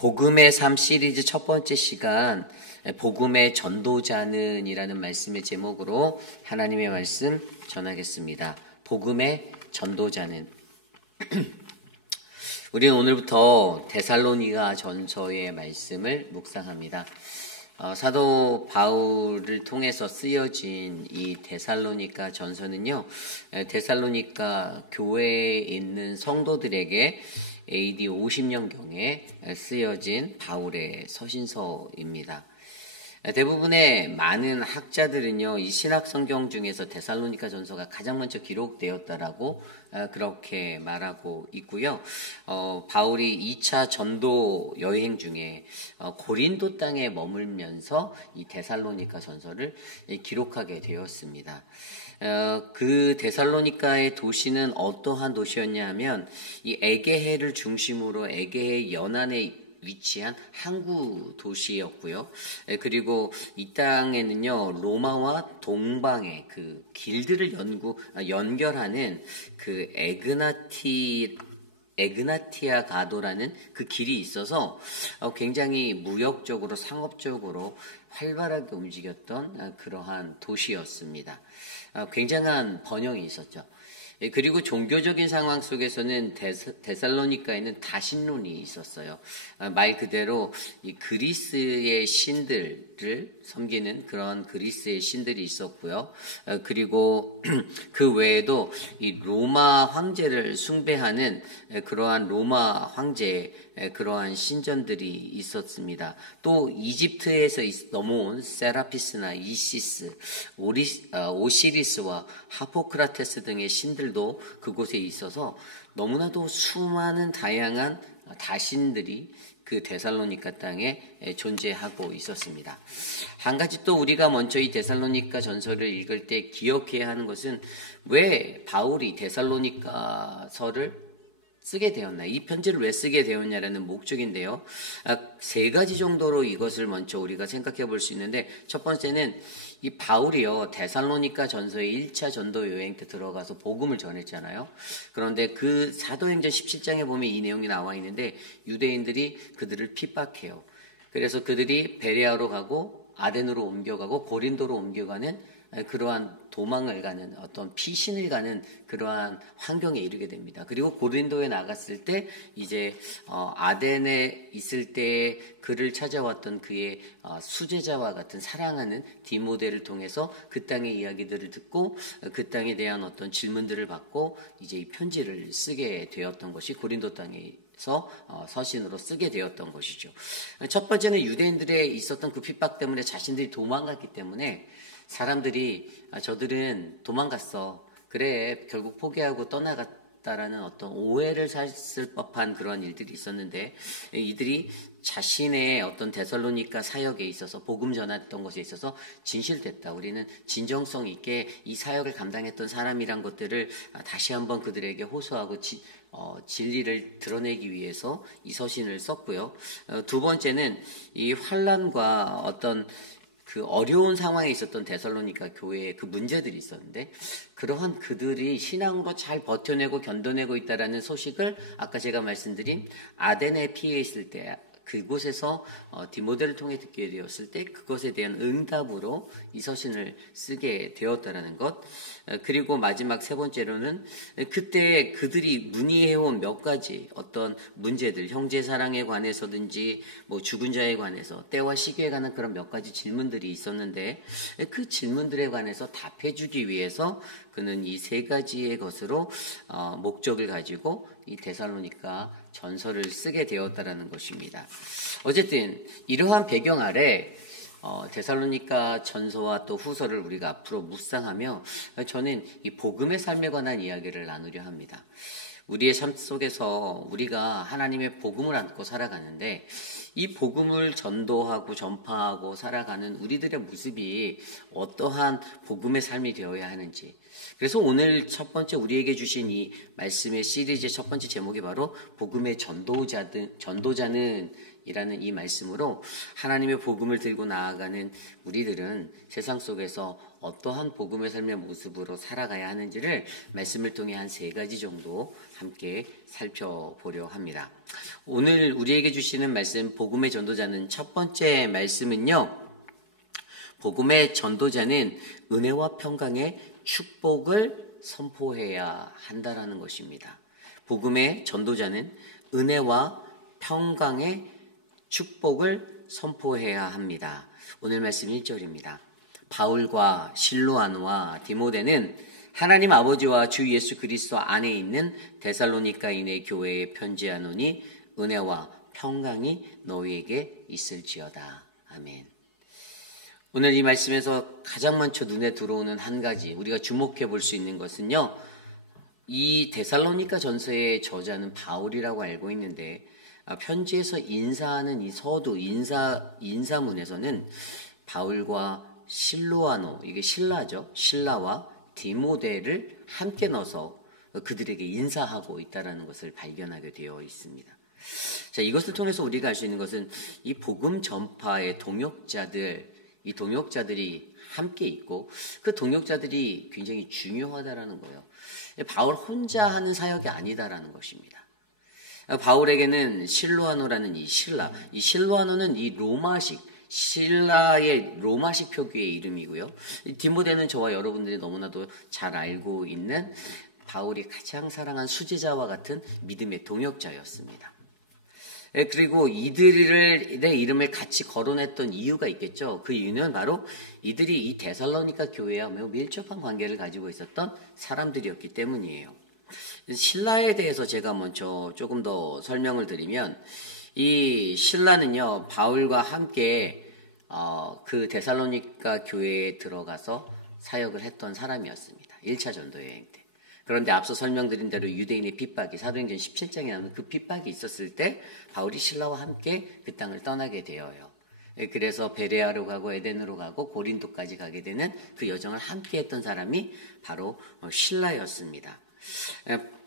복음의 삶 시리즈 첫 번째 시간, 복음의 전도자는 이라는 말씀의 제목으로 하나님의 말씀 전하겠습니다. 복음의 전도자는. 우리는 오늘부터 데살로니가 전서의 말씀을 묵상합니다. 사도 바울을 통해서 쓰여진 이 데살로니가 전서는요, 데살로니가 교회에 있는 성도들에게 AD 50년경에 쓰여진 바울의 서신서입니다. 대부분의 많은 학자들은요, 이 신학 성경 중에서 데살로니가 전서가 가장 먼저 기록되었다라고 그렇게 말하고 있고요. 바울이 2차 전도 여행 중에 고린도 땅에 머물면서 이 데살로니가 전서를 기록하게 되었습니다. 그 데살로니가의 도시는 어떠한 도시였냐 하면 이 에게해를 중심으로 에게해 연안에 위치한 항구 도시였고요. 그리고 이 땅에는요, 로마와 동방의 그 길들을 연결하는 그 에그나티아 가도라는 그 길이 있어서 굉장히 무역적으로 상업적으로 활발하게 움직였던 그러한 도시였습니다. 굉장한 번영이 있었죠. 그리고 종교적인 상황 속에서는 데살로니가에는 다신론이 있었어요. 말 그대로 이 그리스의 신들을 섬기는 그런 그리스의 신들이 있었고요. 그리고 그 외에도 이 로마 황제를 숭배하는 그러한 로마 황제의 그러한 신전들이 있었습니다. 또 이집트에서 넘어온 세라피스나 이시스, 오시리스와 하포크라테스 등의 신들도 그곳에 있어서 너무나도 수많은 다양한 다신들이 그 데살로니가 땅에 존재하고 있었습니다. 한 가지 또 우리가 먼저 이 데살로니가 전서를 읽을 때 기억해야 하는 것은 왜 바울이 데살로니가서를 쓰게 되었나, 이 편지를 왜 쓰게 되었냐라는 목적인데요. 세 가지 정도로 이것을 먼저 우리가 생각해 볼 수 있는데, 첫 번째는 이 바울이요, 데살로니가 전서의 1차 전도 여행 때 들어가서 복음을 전했잖아요. 그런데 그 사도행전 17장에 보면 이 내용이 나와 있는데, 유대인들이 그들을 핍박해요. 그래서 그들이 베레아로 가고 아덴으로 옮겨가고 고린도로 옮겨가는 그러한 도망을 가는 어떤 피신을 가는 그러한 환경에 이르게 됩니다. 그리고 고린도에 나갔을 때 이제 아덴에 있을 때 그를 찾아왔던 그의 수제자와 같은 사랑하는 디모데를 통해서 그 땅의 이야기들을 듣고 그 땅에 대한 어떤 질문들을 받고 이제 이 편지를 쓰게 되었던 것이 고린도 땅에 서신으로 쓰게 되었던 것이죠. 첫 번째는 유대인들에 있었던 그 핍박 때문에 자신들이 도망갔기 때문에 사람들이 저들은 도망갔어, 그래 결국 포기하고 떠나갔다라는 어떤 오해를 샀을 법한 그런 일들이 있었는데, 이들이 자신의 어떤 데살로니가 사역에 있어서 복음 전했던 것에 있어서 진실됐다, 우리는 진정성 있게 이 사역을 감당했던 사람이란 것들을 다시 한번 그들에게 호소하고 진리를 드러내기 위해서 이 서신을 썼고요. 두 번째는 이 환난과 어떤 그 어려운 상황에 있었던 데살로니가 교회에 그 문제들이 있었는데, 그러한 그들이 신앙으로 잘 버텨내고 견뎌내고 있다라는 소식을 아까 제가 말씀드린 아덴에 피해 있을 때 그곳에서 디모데를 통해 듣게 되었을 때 그것에 대한 응답으로 이 서신을 쓰게 되었다라는 것. 그리고 마지막 세 번째로는 그때 그들이 문의해온 몇 가지 어떤 문제들, 형제 사랑에 관해서든지 뭐 죽은 자에 관해서 때와 시기에 관한 그런 몇 가지 질문들이 있었는데, 그 질문들에 관해서 답해주기 위해서 그는 이 세 가지의 것으로 목적을 가지고 이 데살로니가 전서를 쓰게 되었다라는 것입니다. 어쨌든 이러한 배경 아래 데살로니가 전서와 또 후서를 우리가 앞으로 묵상하며 저는 이 복음의 삶에 관한 이야기를 나누려 합니다. 우리의 삶 속에서 우리가 하나님의 복음을 안고 살아가는데, 이 복음을 전도하고 전파하고 살아가는 우리들의 모습이 어떠한 복음의 삶이 되어야 하는지, 그래서 오늘 첫 번째 우리에게 주신 이 말씀의 시리즈의 첫 번째 제목이 바로 복음의 전도자는 이라는 이 말씀으로 하나님의 복음을 들고 나아가는 우리들은 세상 속에서 어떠한 복음의 삶의 모습으로 살아가야 하는지를 말씀을 통해 한 3가지 정도 함께 살펴보려 합니다. 오늘 우리에게 주시는 말씀, 복음의 전도자는 첫 번째 말씀은요, 복음의 전도자는 은혜와 평강의 축복을 선포해야 한다라는 것입니다. 복음의 전도자는 은혜와 평강의 축복을 선포해야 합니다. 오늘 말씀 1절입니다. 바울과 실로아노와 디모데는 하나님 아버지와 주 예수 그리스도 안에 있는 데살로니가인의 교회에 편지하노니 은혜와 평강이 너희에게 있을지어다. 아멘. 오늘 이 말씀에서 가장 먼저 눈에 들어오는 한 가지 우리가 주목해 볼 수 있는 것은요, 이 데살로니가 전서의 저자는 바울이라고 알고 있는데 편지에서 인사하는 이 서두 인사문에서는 바울과 실로아노, 이게 신라죠. 신라와 디모데를 함께 넣어서 그들에게 인사하고 있다는 것을 발견하게 되어 있습니다. 자, 이것을 통해서 우리가 알 수 있는 것은 이 복음 전파의 이 동역자들이 함께 있고 그 동역자들이 굉장히 중요하다라는 거예요. 바울 혼자 하는 사역이 아니다라는 것입니다. 바울에게는 실로아노라는 이 실로아노는 이 신라의 로마식 표기의 이름이고요. 디모데는 저와 여러분들이 너무나도 잘 알고 있는 바울이 가장 사랑한 수제자와 같은 믿음의 동역자였습니다. 그리고 이들의 이름을 같이 거론했던 이유가 있겠죠. 그 이유는 바로 이들이 이 데살로니가 교회와 매우 밀접한 관계를 가지고 있었던 사람들이었기 때문이에요. 신라에 대해서 제가 먼저 조금 더 설명을 드리면, 이 신라는요, 바울과 함께 그 데살로니가 교회에 들어가서 사역을 했던 사람이었습니다. 1차 전도 여행 때. 그런데 앞서 설명드린 대로 유대인의 핍박이, 사도행전 17장에 나오는 그 핍박이 있었을 때 바울이 신라와 함께 그 땅을 떠나게 되어요. 그래서 베레아로 가고 에덴으로 가고 고린도까지 가게 되는 그 여정을 함께 했던 사람이 바로 신라였습니다.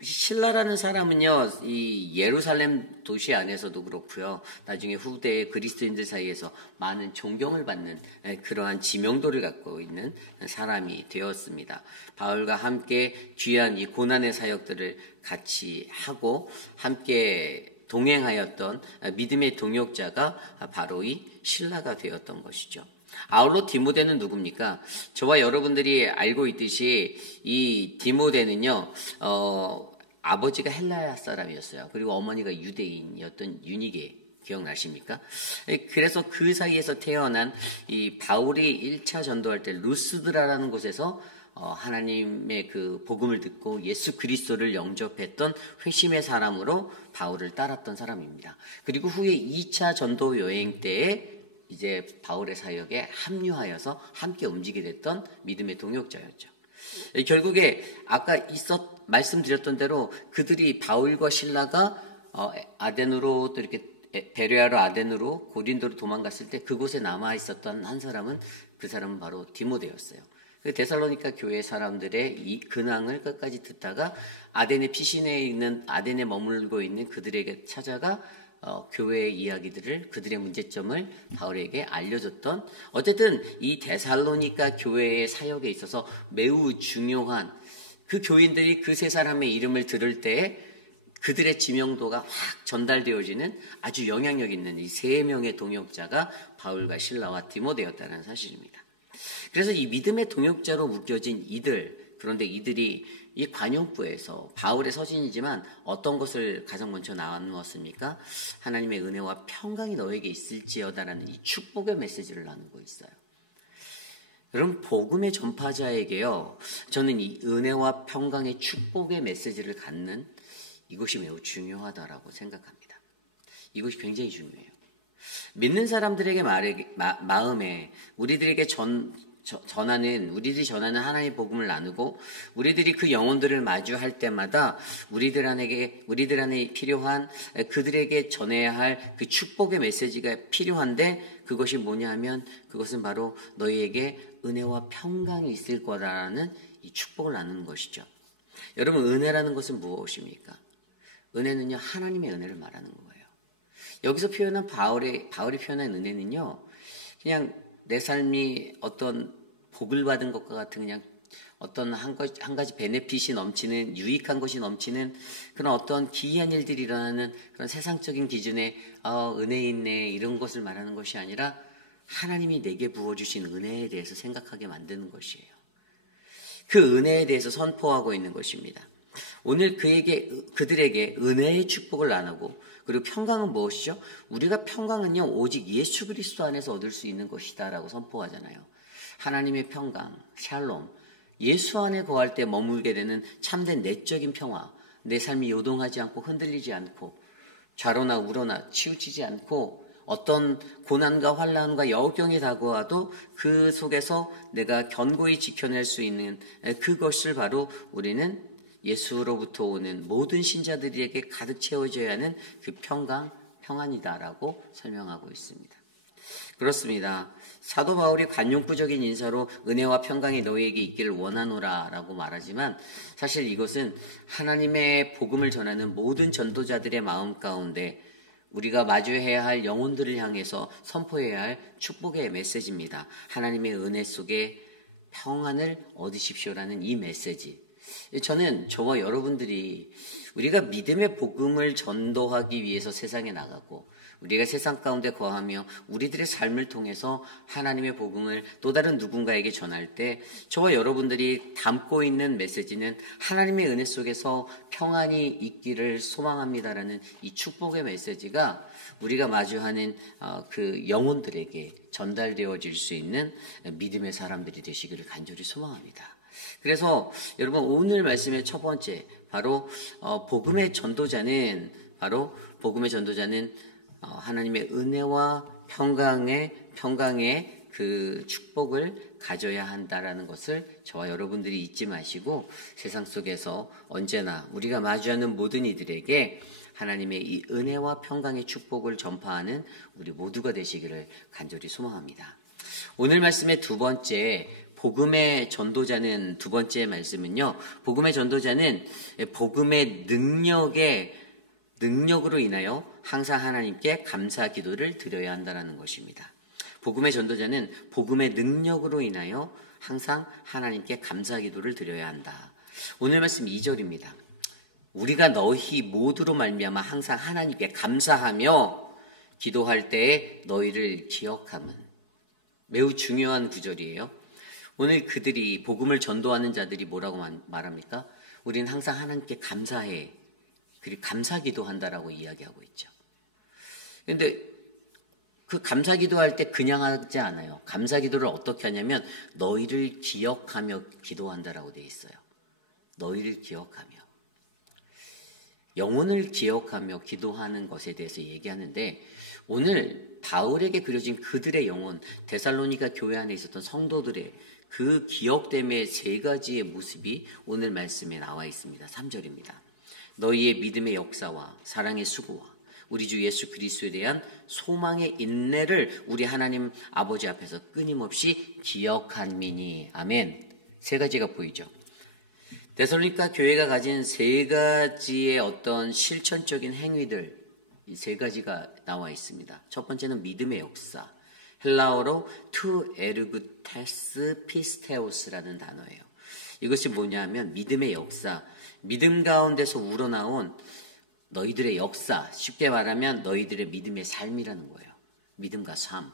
신라라는 사람은요, 이 예루살렘 도시 안에서도 그렇고요, 나중에 후대 그리스도인들 사이에서 많은 존경을 받는 그러한 지명도를 갖고 있는 사람이 되었습니다. 바울과 함께 귀한 이 고난의 사역들을 같이 하고 함께 동행하였던 믿음의 동역자가 바로 이 신라가 되었던 것이죠. 아울러 디모데는 누굽니까? 저와 여러분들이 알고 있듯이 이 디모데는요, 아버지가 헬라 사람이었어요. 그리고 어머니가 유대인이었던 유니게, 기억나십니까? 그래서 그 사이에서 태어난 이 바울이 1차 전도할 때 루스드라라는 곳에서 하나님의 그 복음을 듣고 예수 그리스도를 영접했던 회심의 사람으로 바울을 따랐던 사람입니다. 그리고 후에 2차 전도 여행 때에 이제 바울의 사역에 합류하여서 함께 움직이게 됐던 믿음의 동역자였죠. 결국에 아까 말씀드렸던 대로 그들이 바울과 신라가 아덴으로 또 이렇게 베레아로 아덴으로 고린도로 도망갔을 때 그곳에 남아 있었던 한 사람은, 그 사람은 바로 디모데였어요. 그 데살로니가 교회 사람들의 이 근황을 끝까지 듣다가 아덴의 피신에 있는, 아덴에 머물고 있는 그들에게 찾아가 교회의 이야기들을, 그들의 문제점을 바울에게 알려줬던, 어쨌든 이 데살로니가 교회의 사역에 있어서 매우 중요한, 그 교인들이 그 세 사람의 이름을 들을 때에 그들의 지명도가 확 전달되어지는 아주 영향력 있는 이 3명의 동역자가 바울과 신라와 디모데였다는 사실입니다. 그래서 이 믿음의 동역자로 묶여진 이들, 그런데 이들이 이 관용부에서 바울의 서신이지만 어떤 것을 가장 먼저 나누었습니까? 하나님의 은혜와 평강이 너에게 있을지어다라는 이 축복의 메시지를 나누고 있어요. 여러분, 복음의 전파자에게요, 저는 이 은혜와 평강의 축복의 메시지를 갖는 이것이 매우 중요하다라고 생각합니다. 이것이 굉장히 중요해요. 믿는 사람들에게 마음에 우리들이 전하는 하나님의 복음을 나누고 우리들이 그 영혼들을 마주할 때마다 우리들 안에 필요한, 그들에게 전해야 할 그 축복의 메시지가 필요한데, 그것이 뭐냐 하면 그것은 바로 너희에게 은혜와 평강이 있을 거라는 이 축복을 나누는 것이죠. 여러분, 은혜라는 것은 무엇입니까? 은혜는요, 하나님의 은혜를 말하는 거예요. 여기서 표현한 바울이 표현한 은혜는요, 그냥 내 삶이 어떤 복을 받은 것과 같은 그냥 어떤 한 가지 베네핏이 넘치는, 유익한 것이 넘치는 그런 어떤 기이한 일들이 일어나는 그런 세상적인 기준의 은혜 있네 이런 것을 말하는 것이 아니라 하나님이 내게 부어주신 은혜에 대해서 생각하게 만드는 것이에요. 그 은혜에 대해서 선포하고 있는 것입니다. 오늘 그들에게 은혜의 축복을 나누고, 그리고 평강은 무엇이죠? 우리가 평강은요, 오직 예수 그리스도 안에서 얻을 수 있는 것이다 라고 선포하잖아요. 하나님의 평강, 샬롬, 예수 안에 거할 때 머물게 되는 참된 내적인 평화, 내 삶이 요동하지 않고 흔들리지 않고 좌로나 우로나 치우치지 않고 어떤 고난과 환난과 역경이 다가와도 그 속에서 내가 견고히 지켜낼 수 있는 그것을 바로 우리는 예수로부터 오는 모든 신자들에게 가득 채워져야 하는 그 평안이다라고 설명하고 있습니다. 그렇습니다. 사도 바울이 관용구적인 인사로 은혜와 평강이 너희에게 있기를 원하노라 라고 말하지만, 사실 이것은 하나님의 복음을 전하는 모든 전도자들의 마음 가운데 우리가 마주해야 할 영혼들을 향해서 선포해야 할 축복의 메시지입니다. 하나님의 은혜 속에 평안을 얻으십시오라는 이 메시지. 저는 저와 여러분들이 우리가 믿음의 복음을 전도하기 위해서 세상에 나가고 우리가 세상 가운데 거하며 우리들의 삶을 통해서 하나님의 복음을 또 다른 누군가에게 전할 때 저와 여러분들이 담고 있는 메시지는 하나님의 은혜 속에서 평안이 있기를 소망합니다라는 이 축복의 메시지가 우리가 마주하는 그 영혼들에게 전달되어질 수 있는 믿음의 사람들이 되시기를 간절히 소망합니다. 그래서 여러분, 오늘 말씀의 첫 번째 바로 복음의 전도자는 하나님의 은혜와 평강의 그 축복을 가져야 한다라는 것을 저와 여러분들이 잊지 마시고, 세상 속에서 언제나 우리가 마주하는 모든 이들에게 하나님의 이 은혜와 평강의 축복을 전파하는 우리 모두가 되시기를 간절히 소망합니다. 오늘 말씀의 두 번째, 복음의 전도자는, 두 번째 말씀은요, 복음의 전도자는 복음의 능력으로 인하여 항상 하나님께 감사 기도를 드려야 한다는 것입니다. 복음의 전도자는 복음의 능력으로 인하여 항상 하나님께 감사 기도를 드려야 한다. 오늘 말씀 2절입니다. 우리가 너희 모두로 말미암아 항상 하나님께 감사하며 기도할 때에 너희를 기억함은, 매우 중요한 구절이에요. 오늘 그들이, 복음을 전도하는 자들이 뭐라고 말합니까? 우리는 항상 하나님께 감사해, 그리고 감사 기도한다라고 이야기하고 있죠. 그런데 그 감사 기도할 때 그냥 하지 않아요. 감사 기도를 어떻게 하냐면 너희를 기억하며 기도한다라고 되어 있어요. 너희를 기억하며, 영혼을 기억하며 기도하는 것에 대해서 얘기하는데, 오늘 바울에게 그려진 그들의 영혼, 데살로니가 교회 안에 있었던 성도들의 그 기억됨의 세 가지의 모습이 오늘 말씀에 나와 있습니다. 3절입니다. 너희의 믿음의 역사와 사랑의 수고와 우리 주 예수 그리스도에 대한 소망의 인내를 우리 하나님 아버지 앞에서 끊임없이 기억한미니. 아멘. 세 가지가 보이죠. 데살로니가 교회가 가진 세 가지의 어떤 실천적인 행위들, 이 세 가지가 나와 있습니다. 첫 번째는 믿음의 역사, 헬라어로 투 에르그테스 피스테오스라는 단어예요. 이것이 뭐냐면 믿음의 역사, 믿음 가운데서 우러나온 너희들의 역사, 쉽게 말하면 너희들의 믿음의 삶이라는 거예요. 믿음과 삶.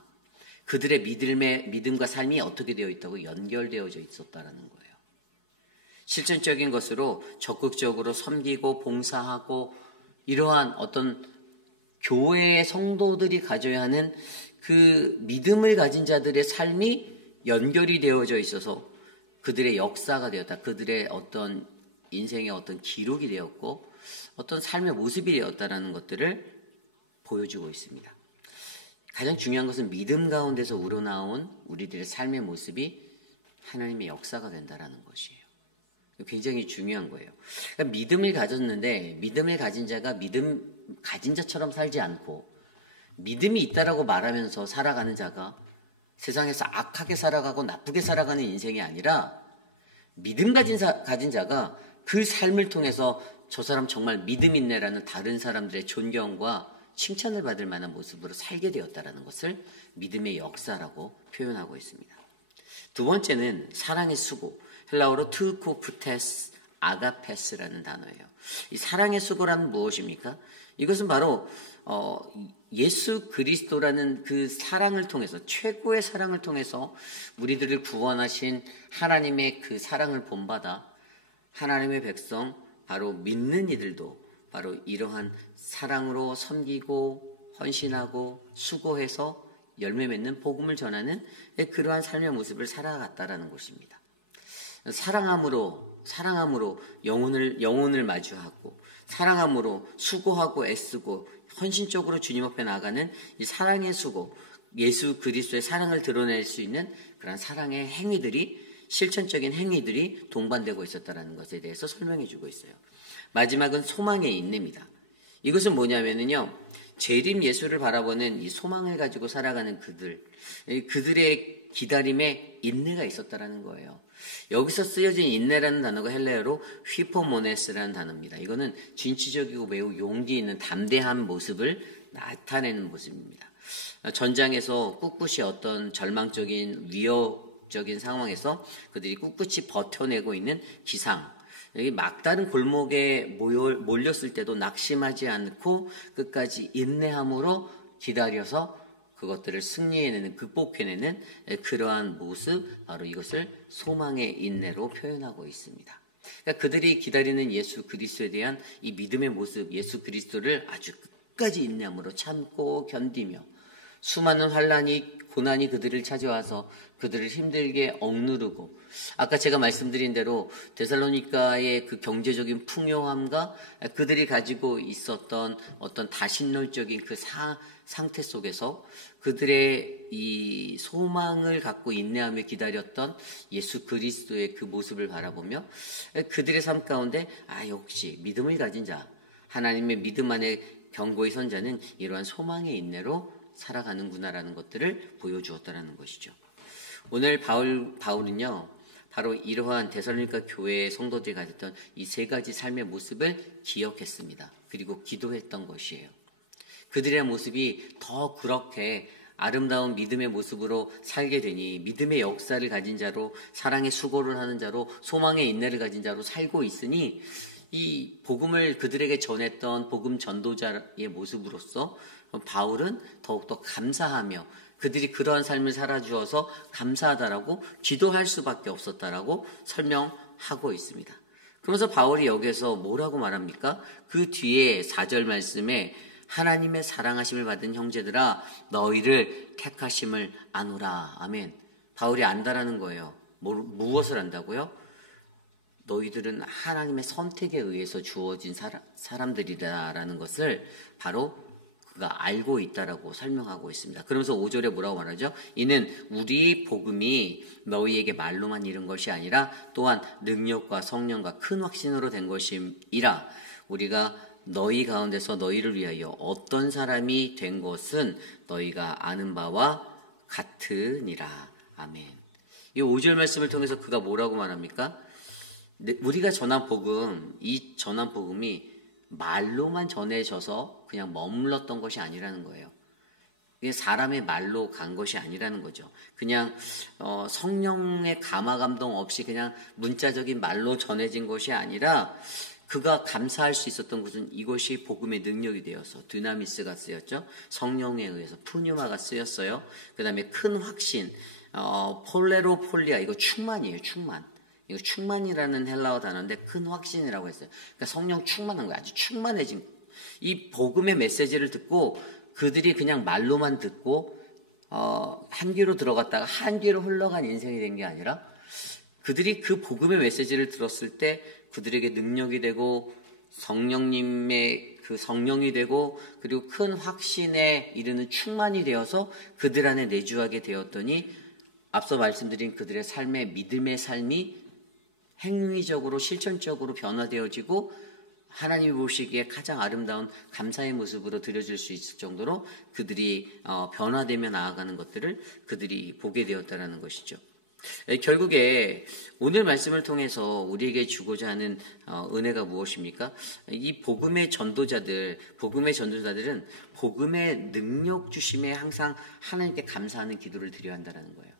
그들의 믿음과 삶이 어떻게 되어 있다고? 연결되어져 있었다라는 거예요. 실천적인 것으로 적극적으로 섬기고 봉사하고, 이러한 어떤 교회의 성도들이 가져야 하는 그 믿음을 가진 자들의 삶이 연결이 되어져 있어서 그들의 역사가 되었다. 그들의 어떤 인생의 어떤 기록이 되었고 어떤 삶의 모습이 되었다라는 것들을 보여주고 있습니다. 가장 중요한 것은 믿음 가운데서 우러나온 우리들의 삶의 모습이 하나님의 역사가 된다라는 것이에요. 굉장히 중요한 거예요. 그러니까 믿음을 가졌는데 믿음을 가진 자가 믿음 가진 자처럼 살지 않고 믿음이 있다라고 말하면서 살아가는 자가 세상에서 악하게 살아가고 나쁘게 살아가는 인생이 아니라, 믿음 가진 자가 그 삶을 통해서 저 사람 정말 믿음 있네라는 다른 사람들의 존경과 칭찬을 받을 만한 모습으로 살게 되었다라는 것을 믿음의 역사라고 표현하고 있습니다. 두 번째는 사랑의 수고, 헬라어로 투코프테스 아가페스라는 단어예요. 이 사랑의 수고란 무엇입니까? 이것은 바로 예수 그리스도라는 그 사랑을 통해서, 최고의 사랑을 통해서 우리들을 구원하신 하나님의 그 사랑을 본받아 하나님의 백성, 바로 믿는 이들도 바로 이러한 사랑으로 섬기고 헌신하고 수고해서 열매 맺는 복음을 전하는 그러한 삶의 모습을 살아갔다라는 것입니다. 사랑함으로 영혼을 마주하고, 사랑함으로 수고하고 애쓰고 헌신적으로 주님 앞에 나아가는 이 사랑의 수고, 예수 그리스도의 사랑을 드러낼 수 있는 그런 사랑의 행위들이, 실천적인 행위들이 동반되고 있었다는 것에 대해서 설명해 주고 있어요. 마지막은 소망의 인내입니다. 이것은 뭐냐면요, 재림 예수를 바라보는 이 소망을 가지고 살아가는 그들의 기다림에 인내가 있었다라는 거예요. 여기서 쓰여진 인내라는 단어가 헬라어로 휘포모네스라는 단어입니다. 이거는 진취적이고 매우 용기 있는 담대한 모습을 나타내는 모습입니다. 전장에서 꿋꿋이 어떤 절망적인 위협적인 상황에서 그들이 꿋꿋이 버텨내고 있는 기상, 여기 막다른 골목에 몰렸을 때도 낙심하지 않고 끝까지 인내함으로 기다려서 그것들을 승리해내는, 극복해내는 그러한 모습, 바로 이것을 소망의 인내로 표현하고 있습니다. 그러니까 그들이 기다리는 예수 그리스도에 대한 이 믿음의 모습, 예수 그리스도를 아주 끝까지 인내함으로 참고 견디며, 수많은 환난이, 고난이 그들을 찾아와서 그들을 힘들게 억누르고, 아까 제가 말씀드린 대로 데살로니가의 그 경제적인 풍요함과 그들이 가지고 있었던 어떤 다신론적인 그 상태 속에서 그들의 이 소망을 갖고 인내하며 기다렸던 예수 그리스도의 그 모습을 바라보며 그들의 삶 가운데 역시 믿음을 가진 자, 하나님의 믿음 안에 견고히 선 자는 이러한 소망의 인내로 살아가는구나라는 것들을 보여주었다는 것이죠. 오늘 바울은요, 바로 이러한 데살로니가 교회의 성도들이 가졌던 이 세 가지 삶의 모습을 기억했습니다. 그리고 기도했던 것이에요. 그들의 모습이 더 그렇게 아름다운 믿음의 모습으로 살게 되니, 믿음의 역사를 가진 자로, 사랑의 수고를 하는 자로, 소망의 인내를 가진 자로 살고 있으니, 이 복음을 그들에게 전했던 복음 전도자의 모습으로서 바울은 더욱더 감사하며 그들이 그러한 삶을 살아주어서 감사하다라고 기도할 수밖에 없었다라고 설명하고 있습니다. 그러면서 바울이 여기서 뭐라고 말합니까? 그 뒤에 4절 말씀에 하나님의 사랑하심을 받은 형제들아 너희를 택하심을 아노라. 아멘. 바울이 안다라는 거예요. 무엇을 안다고요? 너희들은 하나님의 선택에 의해서 주어진 사람들이다라는 것을 바로 그가 알고 있다라고 설명하고 있습니다. 그러면서 5절에 뭐라고 말하죠? 이는 우리 복음이 너희에게 말로만 이른 것이 아니라 또한 능력과 성령과 큰 확신으로 된 것임이라. 우리가 너희 가운데서 너희를 위하여 어떤 사람이 된 것은 너희가 아는 바와 같으니라. 아멘. 이 5절 말씀을 통해서 그가 뭐라고 말합니까? 우리가 전한 복음, 이 전한 복음이 말로만 전해져서 그냥 머물렀던 것이 아니라는 거예요. 이게 사람의 말로 간 것이 아니라는 거죠. 그냥 성령의 감화 감동 없이 그냥 문자적인 말로 전해진 것이 아니라 그가 감사할 수 있었던 것은 이것이 복음의 능력이 되어서 드나미스가 쓰였죠. 성령에 의해서 푸뉴마가 쓰였어요. 그 다음에 큰 확신, 폴레로폴리아, 이거 충만이에요. 충만. 이거 충만이라는 헬라어 단어인데 큰 확신이라고 했어요. 그러니까 성령 충만한 거예요. 아주 충만해진 거예요. 이 복음의 메시지를 듣고 그들이 그냥 말로만 듣고 한 귀로 들어갔다가 한 귀로 흘러간 인생이 된 게 아니라 그들이 그 복음의 메시지를 들었을 때 그들에게 능력이 되고 성령님의 그 성령이 되고 그리고 큰 확신에 이르는 충만이 되어서 그들 안에 내주하게 되었더니 앞서 말씀드린 그들의 삶의 믿음의 삶이 행위적으로 실천적으로 변화되어지고 하나님이 보시기에 가장 아름다운 감사의 모습으로 드려질 수 있을 정도로 그들이 변화되며 나아가는 것들을 그들이 보게 되었다는 것이죠. 결국에 오늘 말씀을 통해서 우리에게 주고자 하는 은혜가 무엇입니까? 이 복음의 전도자들은 복음의 능력 주심에 항상 하나님께 감사하는 기도를 드려야 한다는 거예요.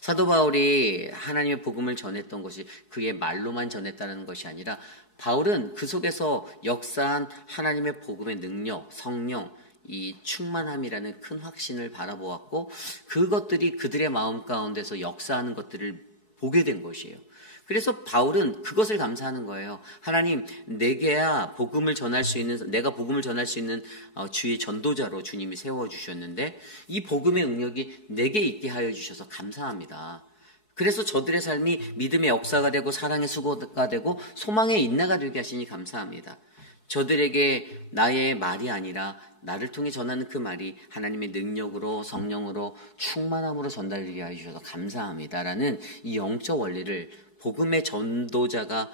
사도 바울이 하나님의 복음을 전했던 것이 그의 말로만 전했다는 것이 아니라 바울은 그 속에서 역사한 하나님의 복음의 능력, 성령, 이 충만함이라는 큰 확신을 바라보았고 그것들이 그들의 마음 가운데서 역사하는 것들을 보게 된 것이에요. 그래서 바울은 그것을 감사하는 거예요. 하나님, 내가 복음을 전할 수 있는 주의 전도자로 주님이 세워주셨는데 이 복음의 능력이 내게 있게 하여 주셔서 감사합니다. 그래서 저들의 삶이 믿음의 역사가 되고 사랑의 수고가 되고 소망의 인내가 되게 하시니 감사합니다. 저들에게 나의 말이 아니라 나를 통해 전하는 그 말이 하나님의 능력으로 성령으로 충만함으로 전달되게 해주셔서 감사합니다라는 이 영적 원리를 복음의 전도자가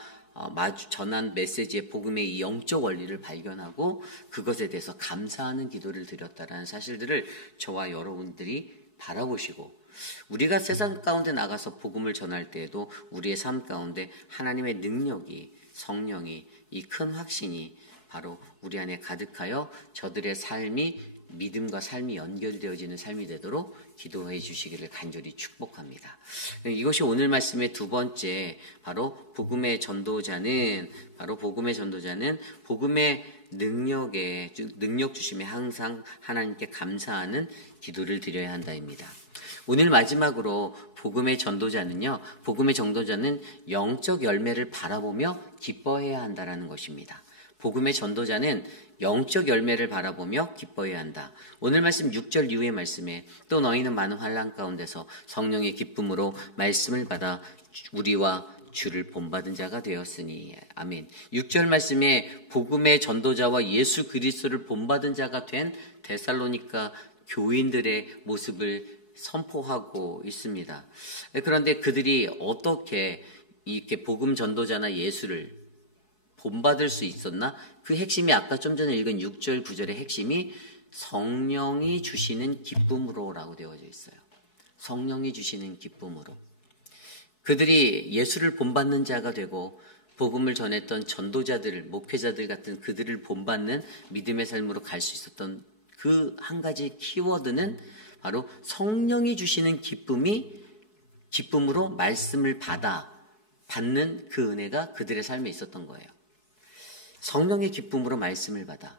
전한 메시지의 복음의 이 영적 원리를 발견하고 그것에 대해서 감사하는 기도를 드렸다라는 사실들을 저와 여러분들이 바라보시고 우리가 세상 가운데 나가서 복음을 전할 때에도 우리의 삶 가운데 하나님의 능력이 성령이 이 큰 확신이 바로 우리 안에 가득하여 저들의 삶이 믿음과 삶이 연결되어지는 삶이 되도록 기도해 주시기를 간절히 축복합니다. 이것이 오늘 말씀의 두 번째 바로 복음의 전도자는 복음의 능력 주심에 항상 하나님께 감사하는 기도를 드려야 한다입니다. 오늘 마지막으로 복음의 전도자는 영적 열매를 바라보며 기뻐해야 한다는 것입니다. 복음의 전도자는 영적 열매를 바라보며 기뻐해야 한다. 오늘 말씀 6절 이후의 말씀에 또 너희는 많은 환난 가운데서 성령의 기쁨으로 말씀을 받아 우리와 주를 본받은 자가 되었으니 아멘. 6절 말씀에 복음의 전도자와 예수 그리스도를 본받은 자가 된 데살로니가 교인들의 모습을 선포하고 있습니다. 그런데 그들이 어떻게 이렇게 복음 전도자나 예수를 본받을 수 있었나? 그 핵심이 아까 좀 전에 읽은 6절 9절의 핵심이 성령이 주시는 기쁨으로라고 되어져 있어요. 성령이 주시는 기쁨으로. 그들이 예수를 본받는 자가 되고 복음을 전했던 전도자들, 목회자들 같은 그들을 본받는 믿음의 삶으로 갈 수 있었던 그 한 가지 키워드는 바로 성령이 주시는 기쁨으로 말씀을 받는 그 은혜가 그들의 삶에 있었던 거예요. 성령의 기쁨으로 말씀을 받아.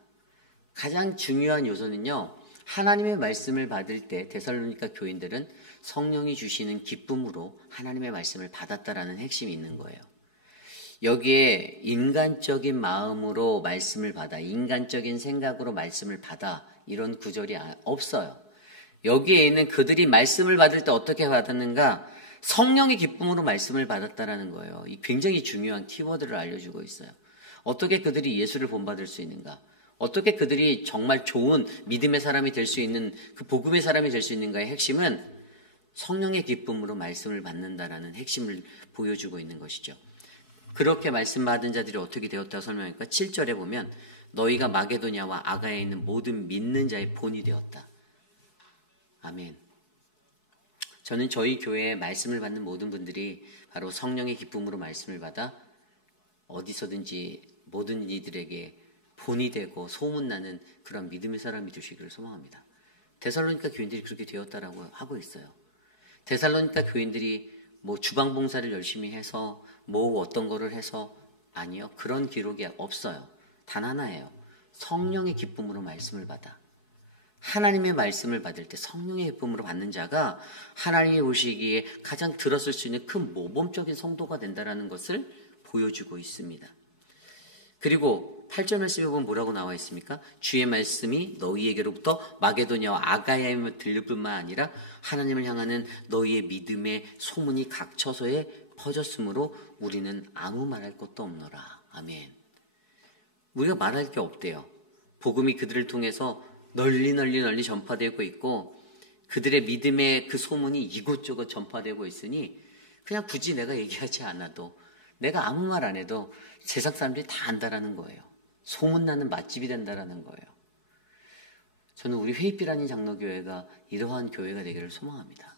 가장 중요한 요소는요. 하나님의 말씀을 받을 때 데살로니가 교인들은 성령이 주시는 기쁨으로 하나님의 말씀을 받았다라는 핵심이 있는 거예요. 여기에 인간적인 마음으로 말씀을 받아, 인간적인 생각으로 말씀을 받아 이런 구절이 없어요. 여기에 있는 그들이 말씀을 받을 때 어떻게 받았는가? 성령의 기쁨으로 말씀을 받았다라는 거예요. 이 굉장히 중요한 키워드를 알려주고 있어요. 어떻게 그들이 예수를 본받을 수 있는가? 어떻게 그들이 정말 좋은 믿음의 사람이 될 수 있는 그 복음의 사람이 될 수 있는가의 핵심은 성령의 기쁨으로 말씀을 받는다라는 핵심을 보여주고 있는 것이죠. 그렇게 말씀 받은 자들이 어떻게 되었다고 설명하니까 7절에 보면 너희가 마게도냐와 아가야에 있는 모든 믿는 자의 본이 되었다. 아멘. 저는 저희 교회에 말씀을 받는 모든 분들이 바로 성령의 기쁨으로 말씀을 받아 어디서든지 모든 이들에게 본이 되고 소문나는 그런 믿음의 사람이 되시기를 소망합니다. 데살로니가 교인들이 그렇게 되었다라고 하고 있어요. 데살로니가 교인들이 뭐 주방 봉사를 열심히 해서 뭐 어떤 거를 해서 아니요. 그런 기록이 없어요. 단 하나예요. 성령의 기쁨으로 말씀을 받아. 하나님의 말씀을 받을 때 성령의 기쁨으로 받는 자가 하나님이 오시기에 가장 들었을 수 있는 큰 모범적인 성도가 된다는 것을 보여주고 있습니다. 그리고 8절 말씀에 보면 뭐라고 나와 있습니까? 주의 말씀이 너희에게로부터 마게도냐와 아가야에 들릴 뿐만 아니라 하나님을 향하는 너희의 믿음의 소문이 각 처소에 퍼졌으므로 우리는 아무 말할 것도 없노라. 아멘. 우리가 말할 게 없대요. 복음이 그들을 통해서 널리 전파되고 있고 그들의 믿음의 그 소문이 이곳저곳 전파되고 있으니 그냥 굳이 내가 얘기하지 않아도 내가 아무 말 안 해도 세상 사람들이 다 안다라는 거예요. 소문나는 맛집이 된다라는 거예요. 저는 우리 회의비라는 장로교회가 이러한 교회가 되기를 소망합니다.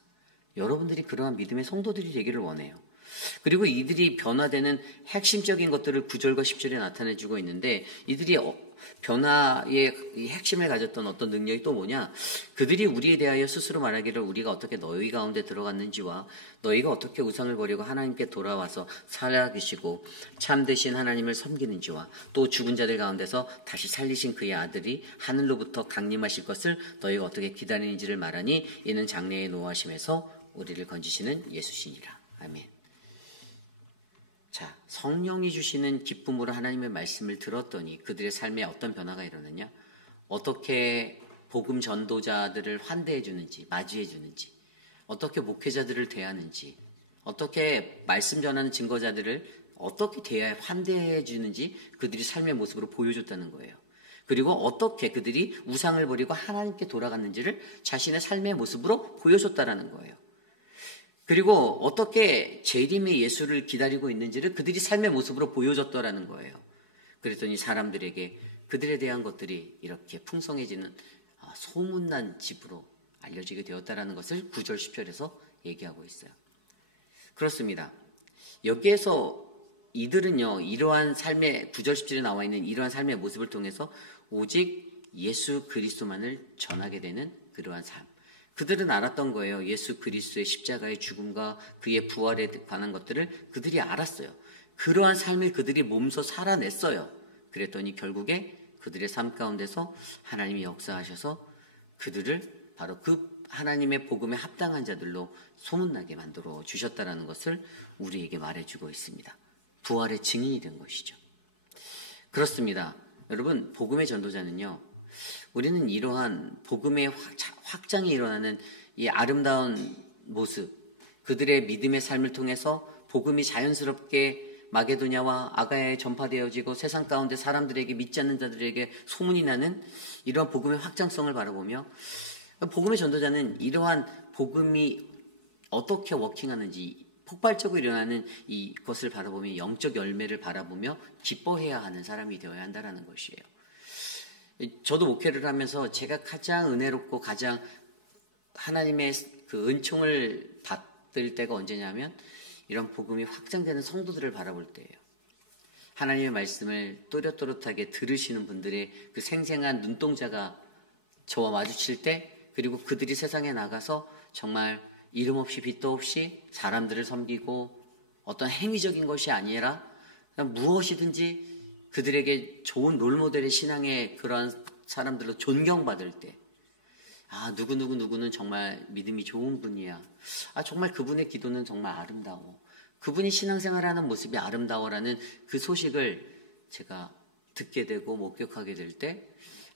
여러분들이 그러한 믿음의 성도들이 되기를 원해요. 그리고 이들이 변화되는 핵심적인 것들을 9절과 10절에 나타내주고 있는데, 이들이 변화의 이 핵심을 가졌던 어떤 능력이 또 뭐냐? 그들이 우리에 대하여 스스로 말하기를 우리가 어떻게 너희 가운데 들어갔는지와 너희가 어떻게 우상을 버리고 하나님께 돌아와서 살아계시고 참되신 하나님을 섬기는지와 또 죽은 자들 가운데서 다시 살리신 그의 아들이 하늘로부터 강림하실 것을 너희가 어떻게 기다리는지를 말하니 이는 장래의 노하심에서 우리를 건지시는 예수시니라. 아멘. 자, 성령이 주시는 기쁨으로 하나님의 말씀을 들었더니 그들의 삶에 어떤 변화가 일어났냐? 어떻게 복음 전도자들을 환대해 주는지, 맞이해 주는지, 어떻게 목회자들을 대하는지, 어떻게 말씀 전하는 증거자들을 어떻게 환대해 주는지 그들이 삶의 모습으로 보여줬다는 거예요. 그리고 어떻게 그들이 우상을 버리고 하나님께 돌아갔는지를 자신의 삶의 모습으로 보여줬다라는 거예요. 그리고 어떻게 재림의 예수를 기다리고 있는지를 그들이 삶의 모습으로 보여줬더라는 거예요. 그랬더니 사람들에게 그들에 대한 것들이 이렇게 풍성해지는 소문난 집으로 알려지게 되었다라는 것을 9절 10절에서 얘기하고 있어요. 그렇습니다. 여기에서 이들은요, 이러한 삶의 9절 10절에 나와 있는 이러한 삶의 모습을 통해서 오직 예수 그리스도만을 전하게 되는 그러한 삶. 그들은 알았던 거예요. 예수 그리스도의 십자가의 죽음과 그의 부활에 관한 것들을 그들이 알았어요. 그러한 삶을 그들이 몸소 살아냈어요. 그랬더니 결국에 그들의 삶 가운데서 하나님이 역사하셔서 그들을 바로 그 하나님의 복음에 합당한 자들로 소문나게 만들어 주셨다는 것을 우리에게 말해주고 있습니다. 부활의 증인이 된 것이죠. 그렇습니다. 여러분, 복음의 전도자는요, 우리는 이러한 복음의 확장이 일어나는 이 아름다운 모습, 그들의 믿음의 삶을 통해서 복음이 자연스럽게 마게도냐와 아가야에 전파되어지고 세상 가운데 사람들에게 믿지 않는 자들에게 소문이 나는 이러한 복음의 확장성을 바라보며, 복음의 전도자는 이러한 복음이 어떻게 워킹하는지 폭발적으로 일어나는 이것을 바라보며 영적 열매를 바라보며 기뻐해야 하는 사람이 되어야 한다는 것이에요. 저도 목회를 하면서 제가 가장 은혜롭고 가장 하나님의 그 은총을 받을 때가 언제냐면 이런 복음이 확장되는 성도들을 바라볼 때예요. 하나님의 말씀을 또렷또렷하게 들으시는 분들의 그 생생한 눈동자가 저와 마주칠 때, 그리고 그들이 세상에 나가서 정말 이름 없이 빚도 없이 사람들을 섬기고 어떤 행위적인 것이 아니라 그냥 무엇이든지 그들에게 좋은 롤모델의 신앙의 그러한 사람들로 존경받을 때, 누구는 정말 믿음이 좋은 분이야. 정말 그분의 기도는 정말 아름다워. 그분이 신앙생활하는 모습이 아름다워라는 그 소식을 제가 듣게 되고 목격하게 될 때,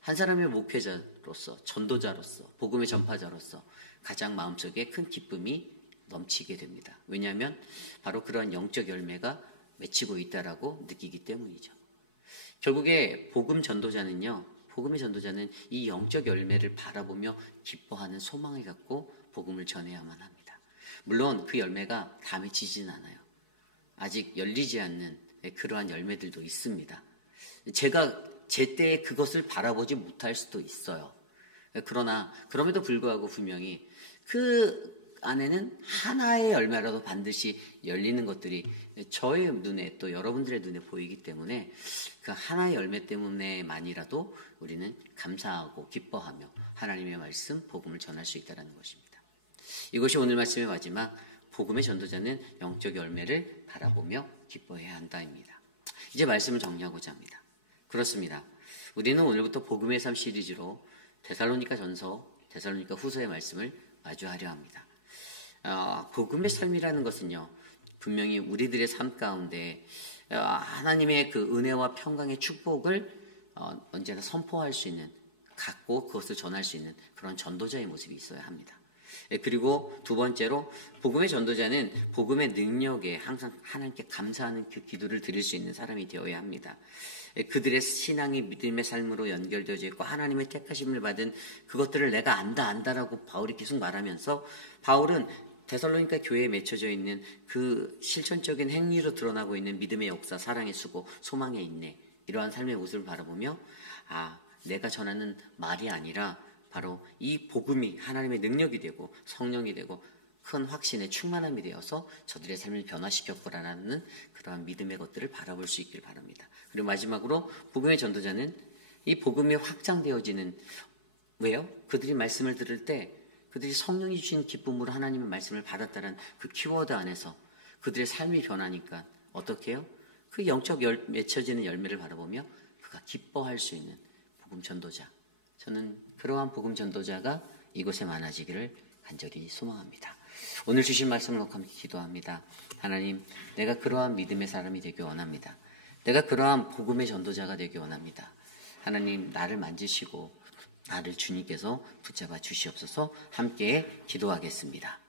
한 사람의 목회자로서, 전도자로서, 복음의 전파자로서 가장 마음속에 큰 기쁨이 넘치게 됩니다. 왜냐하면 바로 그러한 영적 열매가 맺히고 있다라고 느끼기 때문이죠. 결국에 복음의 전도자는 이 영적 열매를 바라보며 기뻐하는 소망을 갖고 복음을 전해야만 합니다. 물론 그 열매가 다 맺히진 않아요. 아직 열리지 않는 그러한 열매들도 있습니다. 제가 제때에 그것을 바라보지 못할 수도 있어요. 그러나 그럼에도 불구하고 분명히 그 안에는 하나의 열매라도 반드시 열리는 것들이 저의 눈에 또 여러분들의 눈에 보이기 때문에 그 하나의 열매 때문에만이라도 우리는 감사하고 기뻐하며 하나님의 말씀, 복음을 전할 수 있다는 것입니다. 이것이 오늘 말씀의 마지막, 복음의 전도자는 영적 열매를 바라보며 기뻐해야 한다입니다. 이제 말씀을 정리하고자 합니다. 그렇습니다. 우리는 오늘부터 복음의 삶 시리즈로 데살로니가 전서, 데살로니가 후서의 말씀을 마주하려 합니다. 복음의 삶이라는 것은요, 분명히 우리들의 삶 가운데 하나님의 그 은혜와 평강의 축복을 언제나 선포할 수 있는, 갖고 그것을 전할 수 있는 그런 전도자의 모습이 있어야 합니다. 그리고 두 번째로, 복음의 전도자는 복음의 능력에 항상 하나님께 감사하는 그 기도를 드릴 수 있는 사람이 되어야 합니다. 그들의 신앙이 믿음의 삶으로 연결되어져 있고 하나님의 택하심을 받은 그것들을 내가 안다라고 바울이 계속 말하면서, 바울은 데살로니가 교회에 맺혀져 있는 그 실천적인 행위로 드러나고 있는 믿음의 역사, 사랑의 수고, 소망의 인내, 이러한 삶의 모습을 바라보며 내가 전하는 말이 아니라 바로 이 복음이 하나님의 능력이 되고 성령이 되고 큰 확신의 충만함이 되어서 저들의 삶을 변화시켰구나라는 그러한 믿음의 것들을 바라볼 수 있길 바랍니다. 그리고 마지막으로 복음의 전도자는 이 복음이 확장되어지는, 왜요? 그들이 말씀을 들을 때 그들이 성령이 주신 기쁨으로 하나님의 말씀을 받았다는 그 키워드 안에서 그들의 삶이 변하니까 어떻게 해요? 그 영적 맺혀지는 열매를 바라보며 그가 기뻐할 수 있는 복음 전도자, 저는 그러한 복음 전도자가 이곳에 많아지기를 간절히 소망합니다. 오늘 주신 말씀을 놓고 함께 기도합니다. 하나님, 내가 그러한 믿음의 사람이 되기 원합니다. 내가 그러한 복음의 전도자가 되기 원합니다. 하나님, 나를 만지시고 나를 주님께서 붙잡아 주시옵소서. 함께 기도하겠습니다.